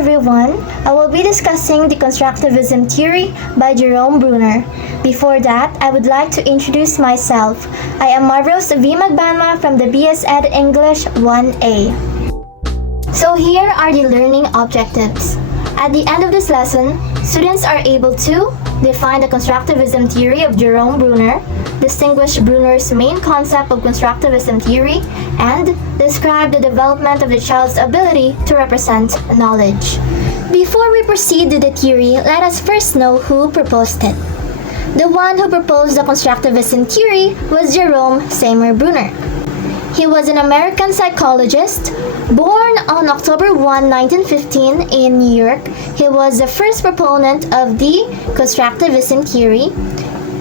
everyone, I will be discussing the Constructivism theory by Jerome Bruner. Before that, I would like to introduce myself. I am Marvels V. Magbanma from the BS Ed English 1A. So here are the learning objectives. At the end of this lesson, students are able to define the Constructivism theory of Jerome Bruner, distinguish Bruner's main concept of Constructivism theory, and describe the development of the child's ability to represent knowledge. Before we proceed to the theory, let us first know who proposed it. The one who proposed the Constructivism theory was Jerome Seymour Bruner. He was an American psychologist. Born on October 1, 1915 in New York, he was the first proponent of the Constructivism theory.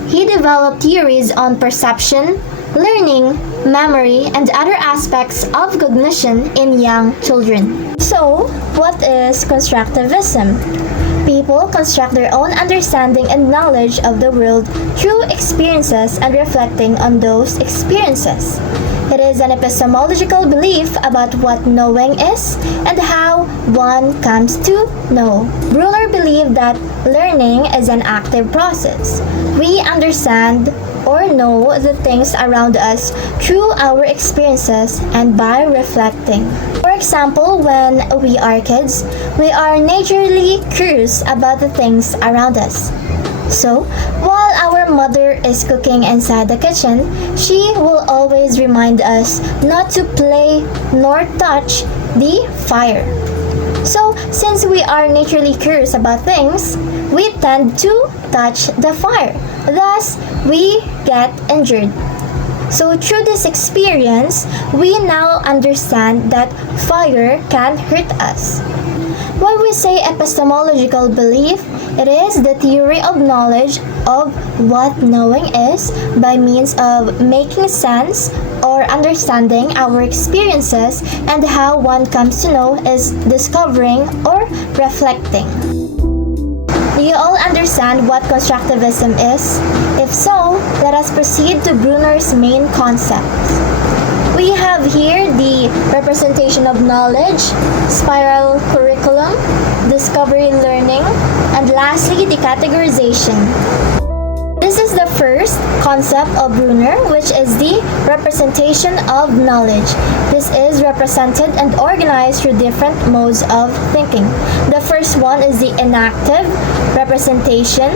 He developed theories on perception, learning, memory, and other aspects of cognition in young children. So, what is Constructivism? People construct their own understanding and knowledge of the world through experiences and reflecting on those experiences. It is an epistemological belief about what knowing is and how one comes to know. Bruner believed that learning is an active process. We understand or know the things around us through our experiences and by reflecting. For example, when we are kids, we are naturally curious about the things around us. So, while our mother is cooking inside the kitchen, she will always remind us not to play nor touch the fire. So, since we are naturally curious about things, we tend to touch the fire. Thus, we get injured. So, through this experience, we now understand that fire can hurt us. When we say epistemological belief, it is the theory of knowledge of what knowing is by means of making sense or understanding our experiences, and how one comes to know is discovering or reflecting. Do you all understand what Constructivism is? If so, let us proceed to Bruner's main concepts. We have here the representation of knowledge, spiral curriculum, discovery learning, and lastly, the categorization. This is the first concept of Bruner, which is the representation of knowledge. This is represented and organized through different modes of thinking. The first one is the enactive representation,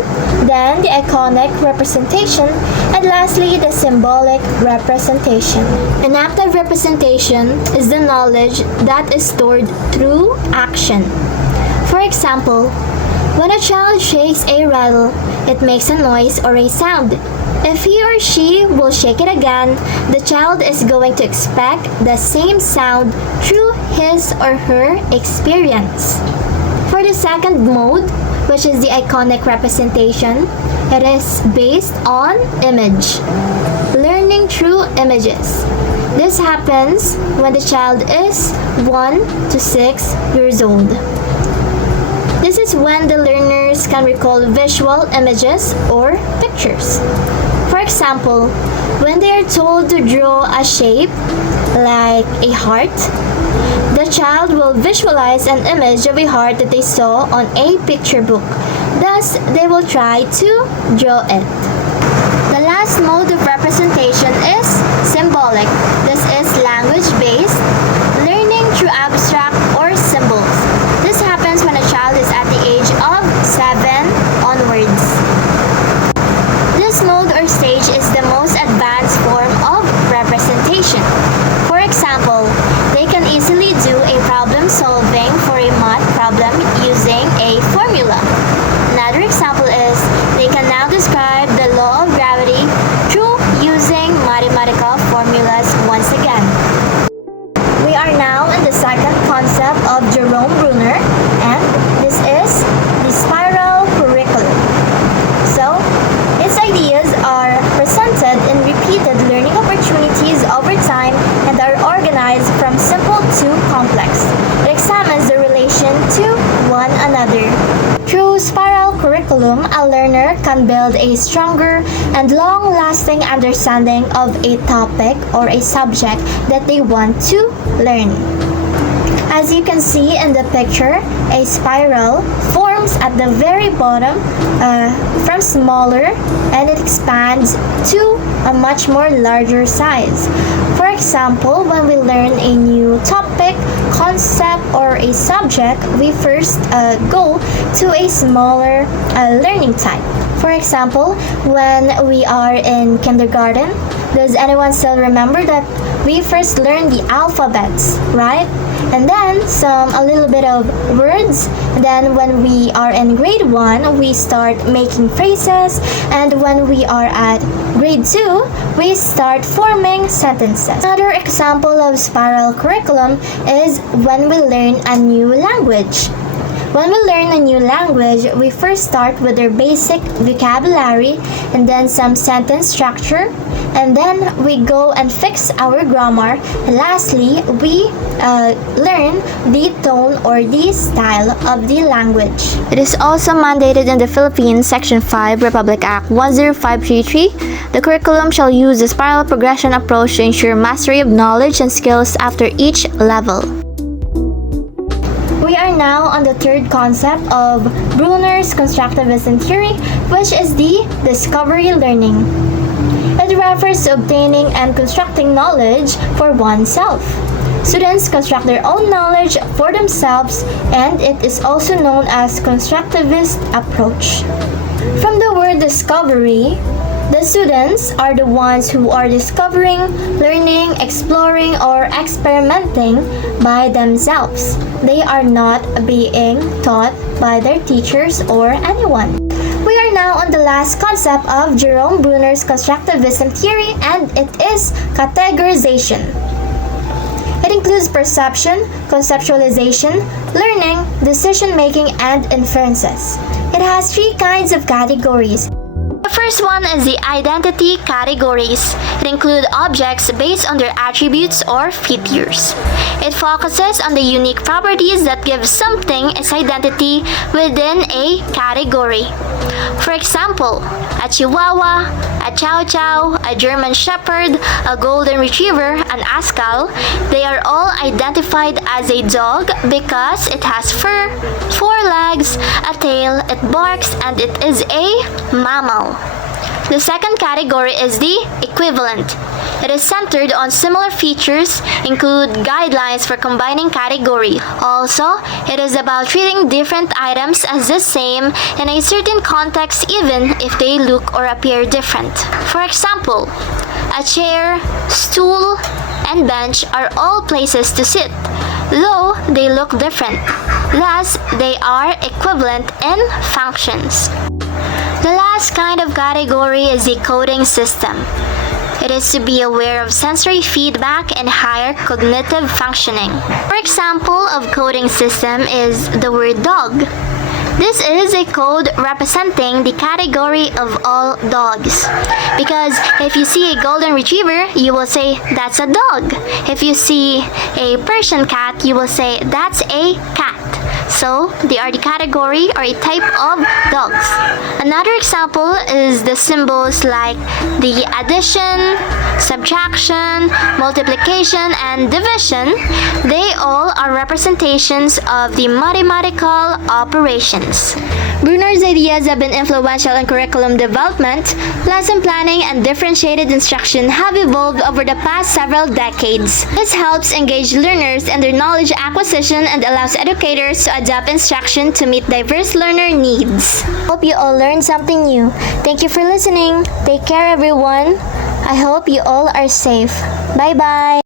then the iconic representation, and lastly, the symbolic representation. Enactive representation is the knowledge that is stored through action. For example, when a child shakes a rattle, it makes a noise or a sound. If he or she will shake it again, the child is going to expect the same sound through his or her experience. For the second mode, which is the iconic representation, it is based on image. Learning through images. This happens when the child is 1 to 6 years old. This is when the learners can recall visual images or pictures. For example, when they are told to draw a shape like a heart, the child will visualize an image of a heart that they saw on a picture book. Thus, they will try to draw it. The last mode of representation is symbolic. This is language-based, learning through abstract or symbols. This happens when a child is at the age of 7 onwards. This mode or stage is the most advanced form of representation. For example, they can easily do a problem solving for a math problem using a formula. Another example is they can now describe the law of gravity through using mathematical formulas once again. We are now in the second concept of Jerome Bruner, and this is the spiral curriculum. So, its ideas are presented in repeated learning opportunities over time and are organized from simple to complex. It examines the relation to one another. Through spiral curriculum, a learner can build a stronger and long-lasting understanding of a topic or a subject that they want to learn. As you can see in the picture, a spiral forms at the very bottom from smaller, and it expands to a much more larger size. For example, when we learn a new topic, concept, or a subject, we first go to a smaller learning type. For example, when we are in kindergarten, does anyone still remember that we first learned the alphabets, right? And then a little bit of words. And then when we are in grade 1, we start making phrases. And when we are at grade 2, we start forming sentences. Another example of spiral curriculum is when we learn a new language. When we learn a new language, we first start with their basic vocabulary and then some sentence structure, and then we go and fix our grammar. And lastly, we learn the tone or the style of the language. It is also mandated in the Philippines Section 5 Republic Act 10533. The curriculum shall use the spiral progression approach to ensure mastery of knowledge and skills after each level. We are now on the third concept of Bruner's Constructivism theory, which is the discovery learning. It refers to obtaining and constructing knowledge for oneself. Students construct their own knowledge for themselves, and it is also known as constructivist approach. From the word discovery, the students are the ones who are discovering, learning, exploring, or experimenting by themselves. They are not being taught by their teachers or anyone. We are now on the last concept of Jerome Bruner's constructivism theory, and it is categorization. It includes perception, conceptualization, learning, decision-making, and inferences. It has 3 kinds of categories. The first one is the identity categories. It includes objects based on their attributes or features. It focuses on the unique properties that give something its identity within a category. For example, a Chihuahua, a Chow Chow, a German Shepherd, a Golden Retriever, an Ascal, they are all identified as a dog because it has fur, 4 legs, a tail, it barks, and it is a mammal. The second category is the equivalent. It is centered on similar features, include guidelines for combining category. Also, it is about treating different items as the same in a certain context even if they look or appear different. For example, a chair, stool, and bench are all places to sit, though they look different. Thus, they are equivalent in functions. The last kind of category is the coding system. It is to be aware of sensory feedback and higher cognitive functioning. For example of coding system is the word dog. This is a code representing the category of all dogs. Because if you see a golden retriever, you will say that's a dog. If you see a Persian cat, you will say that's a cat. So, they are the category or a type of dogs. Another example is the symbols like the addition, subtraction, multiplication, and division. They all are representations of the mathematical operations. Bruner's ideas have been influential in curriculum development. Lesson planning and differentiated instruction have evolved over the past several decades. This helps engage learners in their knowledge acquisition and allows educators to adapt instruction to meet diverse learner needs. Hope you all learned something new. Thank you for listening. Take care, everyone. I hope you all are safe. Bye-bye.